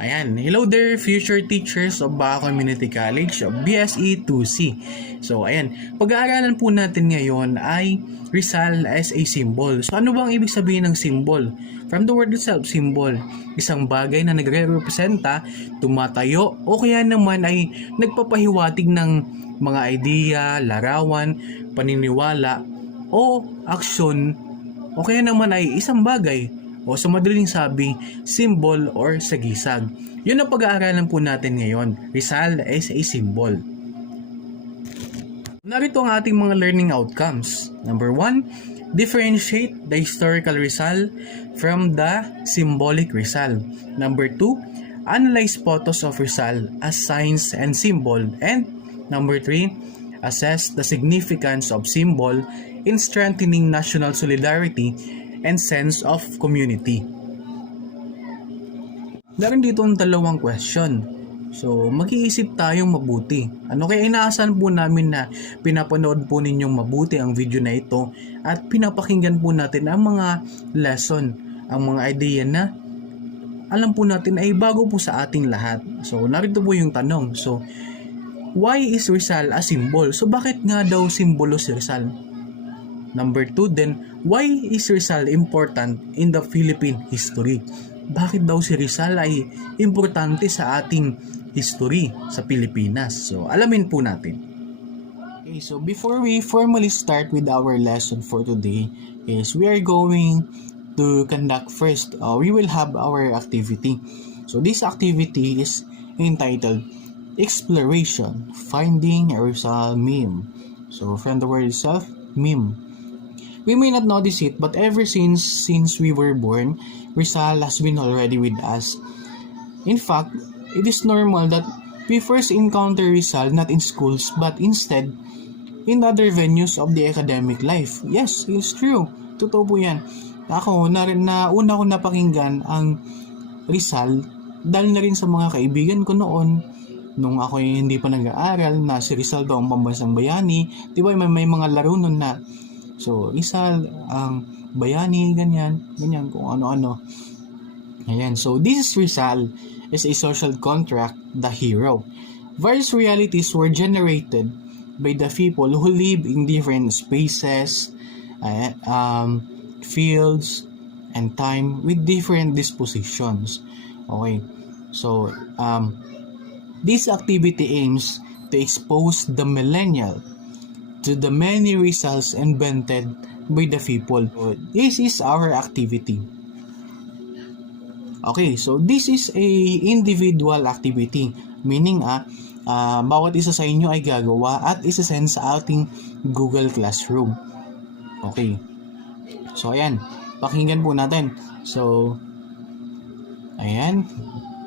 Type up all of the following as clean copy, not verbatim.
Ayan, hello there future teachers of Baca Community College of BSE 2C. So ayan, pag-aaralan po natin ngayon ay Rizal as a symbol. So ano bang ibig sabihin ng symbol? From the word itself, symbol, isang bagay na nagre-representa, tumatayo o kaya naman ay nagpapahiwatig ng mga idea, larawan, paniniwala o aksyon o kaya naman ay isang bagay o sa madaling sabi, symbol or sagisag. Yun ang pag-aaralan po natin ngayon, Rizal as a symbol. Narito ang ating mga learning outcomes. Number 1, differentiate the historical Rizal from the symbolic Rizal. Number 2, analyze photos of Rizal as signs and symbol. And number 3, assess the significance of symbol in strengthening national solidarity and sense of community. Meron dito ang dalawang question. So, mag-iisip tayong mabuti. Ano kaya inaasahan po namin na pinapanood po ninyong mabuti ang video na ito at pinapakinggan po natin ang mga lesson, ang mga idea na alam po natin ay bago po sa ating lahat. So, narito po yung tanong. So, why is Rizal a symbol? So, bakit nga daw simbolo si Rizal? Number 2 then, why is Rizal important in the Philippine history? Bakit daw si Rizal ay importante sa ating history sa Pilipinas? So, alamin po natin. Okay, so before we formally start with our lesson for today, is we are going to conduct first, we will have our activity. So, this activity is entitled Exploration, Finding a Rizal Meme. So, from the word itself, meme. We may not notice it, but ever since we were born, Rizal has been already with us. In fact, it is normal that we first encounter Rizal not in schools, but instead in other venues of the academic life. Yes, it's true. Totoo po yan. Ako, una ko napakinggan ang Rizal dahil na rin sa mga kaibigan ko noon nung ako hindi pa nag-aaral na si Rizal daw ang pambansang bayani. Di ba may mga laro nun na so, Rizal, ang bayani, ganyan, kung ano-ano. Ayan, so this is Rizal is a social contract, the hero. Various realities were generated by the people who live in different spaces, fields, and time with different dispositions. Okay, so this activity aims to expose the millennial to the many Rizals invented by the people. So, this is our activity. Okay, so this is a individual activity. Meaning, bawat isa sa inyo ay gagawa at isasend sa ating Google Classroom. Okay. So, ayan. Pakinggan po natin. So, ayan.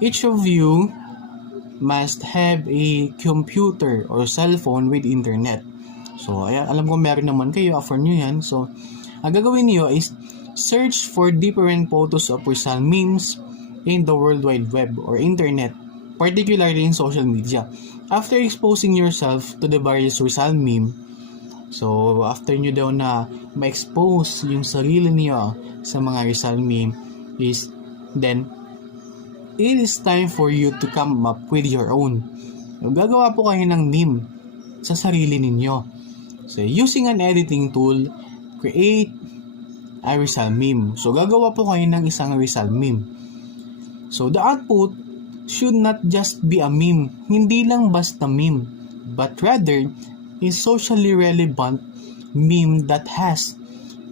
Each of you must have a computer or cellphone with internet. So, ayan, alam ko meron naman kayo, offer nyo yan. So, ang gagawin nyo is search for different photos of Rizal memes in the World Wide Web or internet, particularly in social media. After exposing yourself to the various Rizal meme, so, after nyo daw na ma-expose yung sarili niyo sa mga Rizal meme, is then, it is time for you to come up with your own. So, gagawa po kayo ng meme sa sarili ninyo. So, using an editing tool, create a Rizal meme. So, gagawa po kayo ng isang Rizal meme. So, the output should not just be a meme. Hindi lang basta meme, but rather a socially relevant meme that has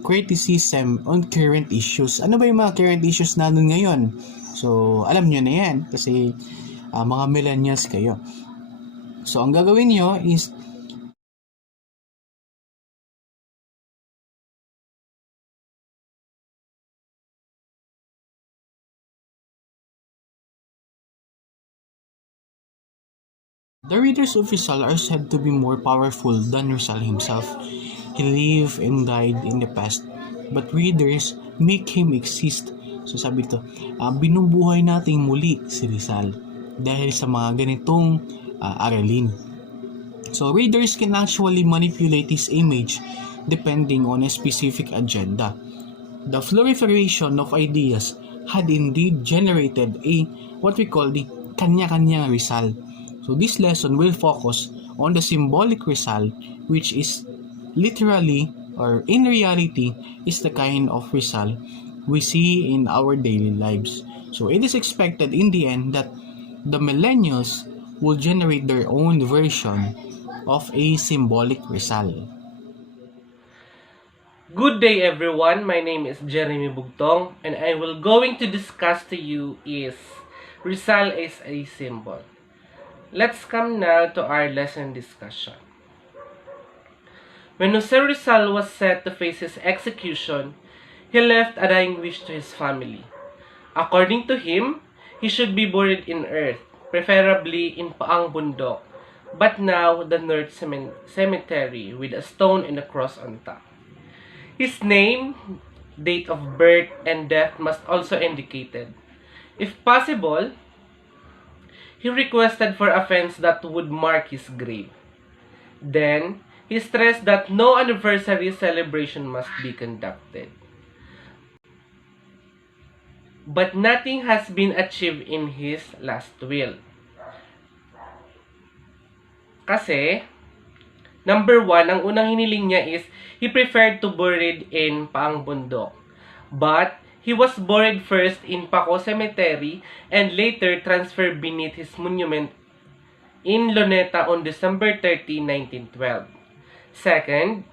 criticism on current issues. Ano ba yung mga current issues natin ngayon? So, alam nyo na yan kasi mga millennials kayo. So, ang gagawin nyo is the readers of Rizal are said to be more powerful than Rizal himself. He lived and died in the past, but readers make him exist. So sabi ito, binubuhay natin muli si Rizal dahil sa mga ganitong aralin. So readers can actually manipulate his image depending on a specific agenda. The proliferation of ideas had indeed generated a what we call the kanya-kanyang Rizal. So this lesson will focus on the symbolic Rizal, which is literally or in reality is the kind of Rizal we see in our daily lives. So it is expected in the end that the millennials will generate their own version of a symbolic Rizal. Good day everyone, my name is Jeremy Bugtong and I will going to discuss to you is Rizal is a symbol. Let's come now to our lesson discussion. When Jose Rizal was set to face his execution, he left a dying wish to his family. According to him, he should be buried in earth, preferably in Paang Bundok, but now the North Cemetery with a stone and a cross on top. His name, date of birth, and death must also indicated. If possible, he requested for a fence that would mark his grave. Then, he stressed that no anniversary celebration must be conducted. But nothing has been achieved in his last will. Kasi, number 1, ang unang hiniling niya is he preferred to buried in Paang Bundok. But he was buried first in Paco Cemetery and later transferred beneath his monument in Luneta on December 30, 1912. Second,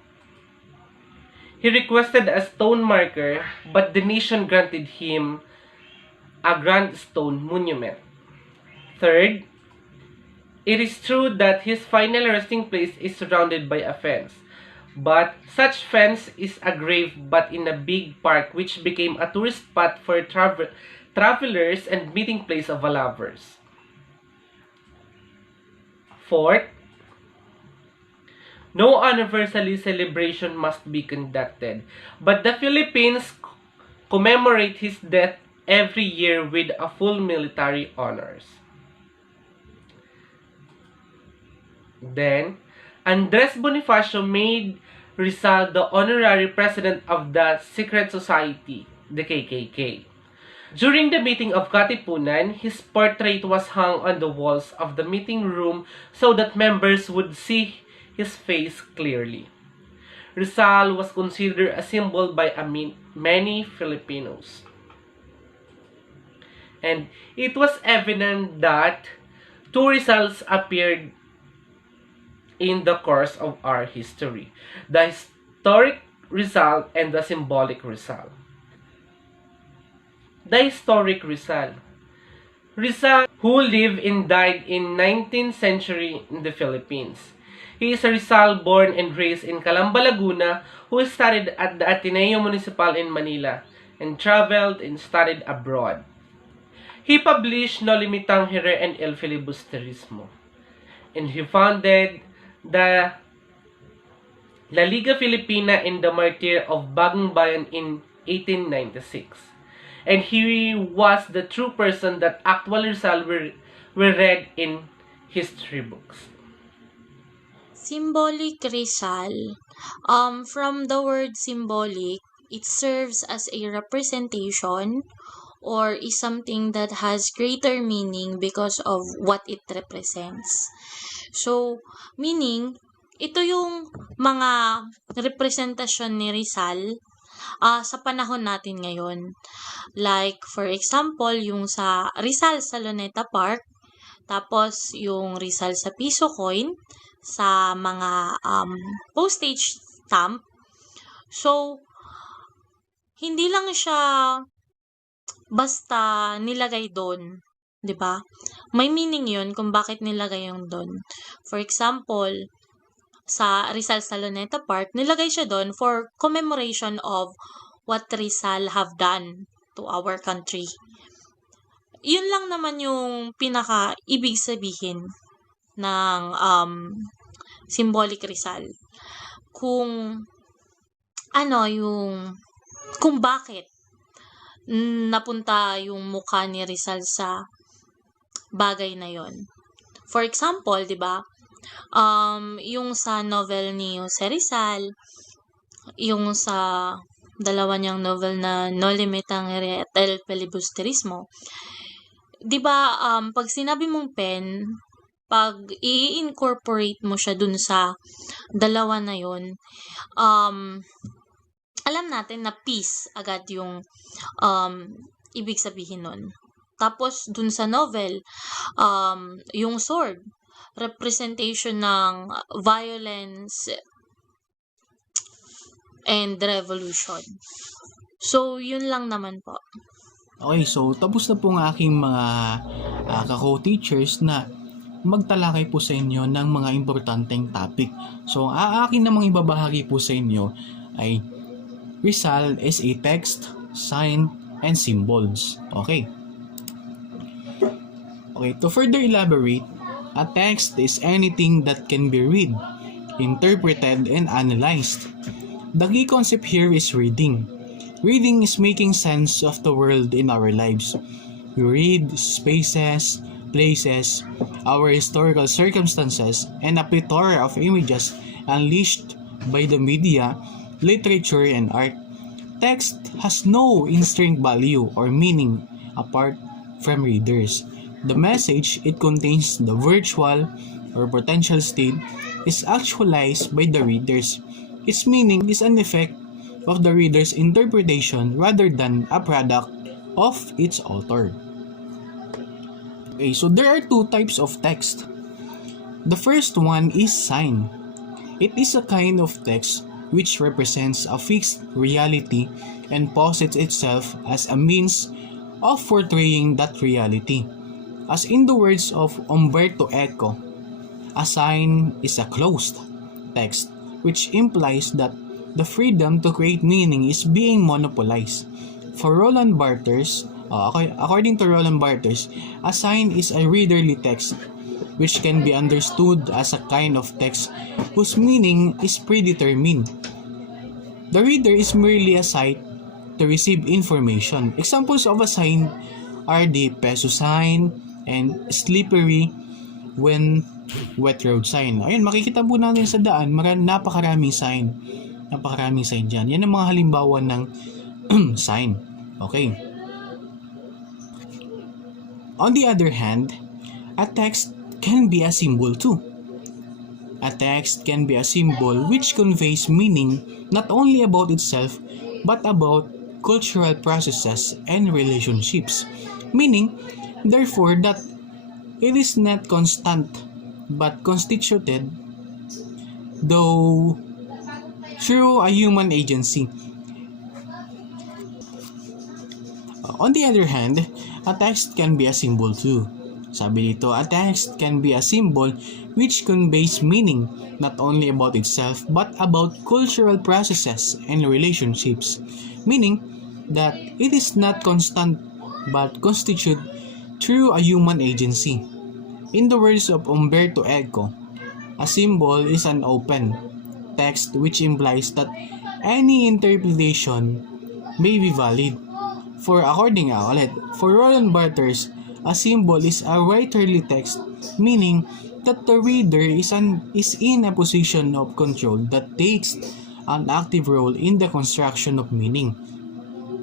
he requested a stone marker but the nation granted him a grand stone monument. Third, it is true that his final resting place is surrounded by a fence. But such fence is a grave but in a big park which became a tourist spot for travelers and meeting place of lovers. Fourth, no anniversary celebration must be conducted, but the Philippines commemorate his death every year with a full military honors. Then, Andres Bonifacio made Rizal the honorary president of the Secret Society, the KKK. During the meeting of Katipunan, his portrait was hung on the walls of the meeting room so that members would see his face clearly. Rizal was considered a symbol by many Filipinos. And it was evident that two Rizals appeared in the course of our history: the historic Rizal and the symbolic Rizal. The historic Rizal. Rizal, who lived and died in 19th century in the Philippines. He is a Rizal born and raised in Calamba, Laguna, who studied at the Ateneo Municipal in Manila and traveled and studied abroad. He published No Limitang Here and El Filibusterismo, and he founded the La Liga Filipina and the Martyr of Bagong Bayan in 1896. And he was the true person that actual Rizal were read in history books. Symbolic Rizal. From the word symbolic, it serves as a representation or is something that has greater meaning because of what it represents. So, meaning, ito yung mga representasyon ni Rizal sa panahon natin ngayon. Like, for example, yung sa Rizal sa Luneta Park, tapos yung Rizal sa piso coin, sa mga postage stamp. So, hindi lang siya basta nilagay doon, 'di ba? May meaning 'yun kung bakit nilagay yung doon. For example, sa Rizal sa Luneta Park, nilagay siya doon for commemoration of what Rizal have done to our country. Yun lang naman yung pinaka ibig sabihin ng symbolic Rizal. Kung ano yung kung bakit napunta yung mukha ni Rizal sa bagay na yon. For example, 'di ba? Yung sa novel ni Jose Rizal, yung sa dalawa niyang novel na No Limitang at El Filibusterismo. 'Di ba, pag sinabi mong pen, pag i-incorporate mo siya dun sa dalawa na yun, um, alam natin na peace agad yung um, ibig sabihin nun. Tapos dun sa novel, yung sword, representation ng violence and revolution. So, yun lang naman po. Okay, so tapos na po ang aking mga kako-teachers na magtalakay po sa inyo ng mga importanteng topic. So, akin namang ibabahagi po sa inyo ay Rizal is a text, sign, and symbols. Okay. Okay, to further elaborate, a text is anything that can be read, interpreted, and analyzed. The key concept here is reading. Reading is making sense of the world in our lives. We read spaces, places, our historical circumstances, and a plethora of images unleashed by the media, literature, and art. Text has no instinct value or meaning apart from readers. The message it contains, the virtual or potential state, is actualized by the readers. Its meaning is an effect of the reader's interpretation rather than a product of its author. Okay, so there are two types of text. The first one is sign. It is a kind of text which represents a fixed reality and posits itself as a means of portraying that reality. As in the words of Umberto Eco, a sign is a closed text, which implies that the freedom to create meaning is being monopolized. For Roland Barthes, according to Roland Barthes, a sign is a readerly text, which can be understood as a kind of text whose meaning is predetermined. The reader is merely a site to receive information. Examples of a sign are the peso sign and slippery when wet road sign. Ayun, makikita po natin sa daan, napakaraming sign. Napakaraming sign dyan. Yan ang mga halimbawa ng sign. Okay. On the other hand, a text can be a symbol too. A text can be a symbol which conveys meaning not only about itself but about cultural processes and relationships. Meaning, therefore, that it is not constant but constituted, though through a human agency. On the other hand, a text can be a symbol too. Sabi dito, a text can be a symbol which conveys meaning not only about itself but about cultural processes and relationships. Meaning that it is not constant but constituted through a human agency. In the words of Umberto Eco, a symbol is an open text which implies that any interpretation may be valid. For Roland Barthes, a symbol is a writerly text, meaning that the reader is in a position of control that takes an active role in the construction of meaning.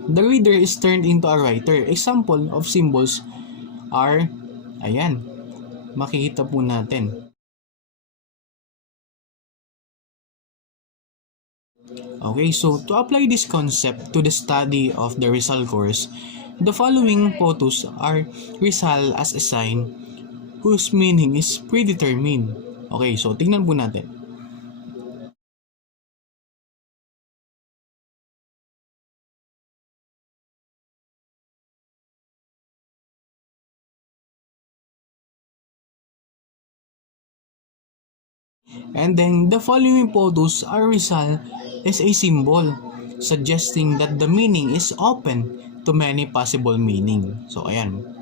The reader is turned into a writer. Example of symbols are, ayan, makikita po natin. Okay, so to apply this concept to the study of the Rizal course, the following photos are Rizal as a sign whose meaning is predetermined. Okay, so tingnan po natin. And then the following photos are Rizal as a symbol, suggesting that the meaning is open to many possible meaning. So ayan.